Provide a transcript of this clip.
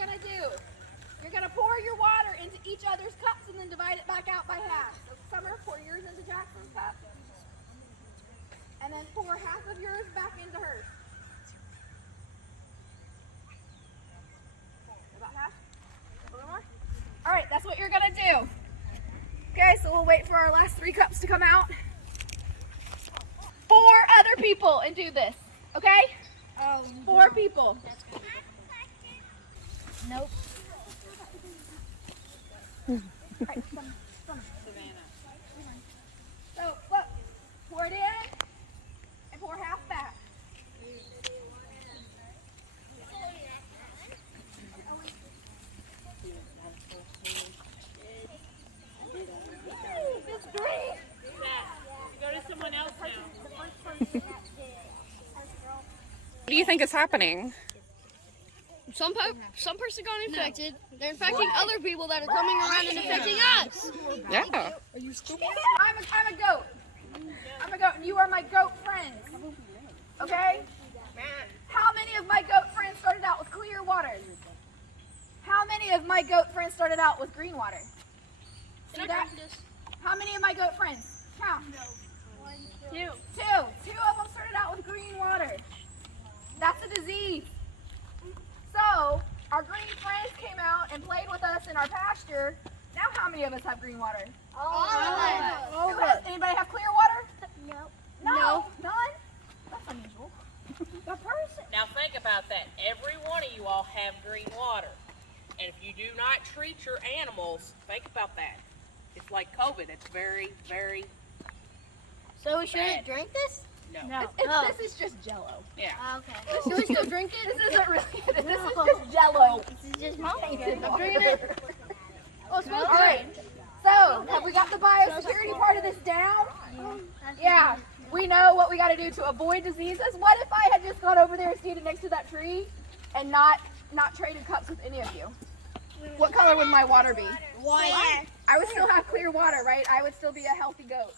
going to do. You're going to pour your water into each other's cups and then divide it back out by half. So Summer, pour yours into Jackson's cup. And then pour half of yours back into hers. About half? A little more? All right, that's what you're going to do. Okay, so we'll wait for our last 3 cups to come out. 4 other people and do this, okay? 4 people. Nope. Right, Savannah. So, look, pour it in and pour half back. It's green. Go to someone else now. What do you think is happening? Some person got infected. They're infecting other people that are coming around and infecting us. Yeah. I'm a goat. I'm a goat, and you are my goat friends. Okay? How many of my goat friends started out with clear water? How many of my goat friends started out with green water? See that? How many of my goat friends? Count. 2. 2 of them started out with green water. That's a disease. So, our green friends came out and played with us in our pasture. Now how many of us have green water? All of us. Anybody have clear water? No. No. None? That's unusual. The person. Now think about that. Every one of you all have green water. And if you do not treat your animals, think about that. It's like COVID. It's very, very So we shouldn't drink this? no. This is just Jello. Yeah. Okay. Should we still drink it? This isn't really. This is just Jello. This is just mine. I'm drinking it. Oh, it smells All right. So, have we got the biosecurity part of this down? Yeah. We know what we got to do to avoid diseases. What if I had just gone over there and stayed next to that tree and not traded cups with any of you? What color would my water be? White. I would still have clear water, right? I would still be a healthy goat.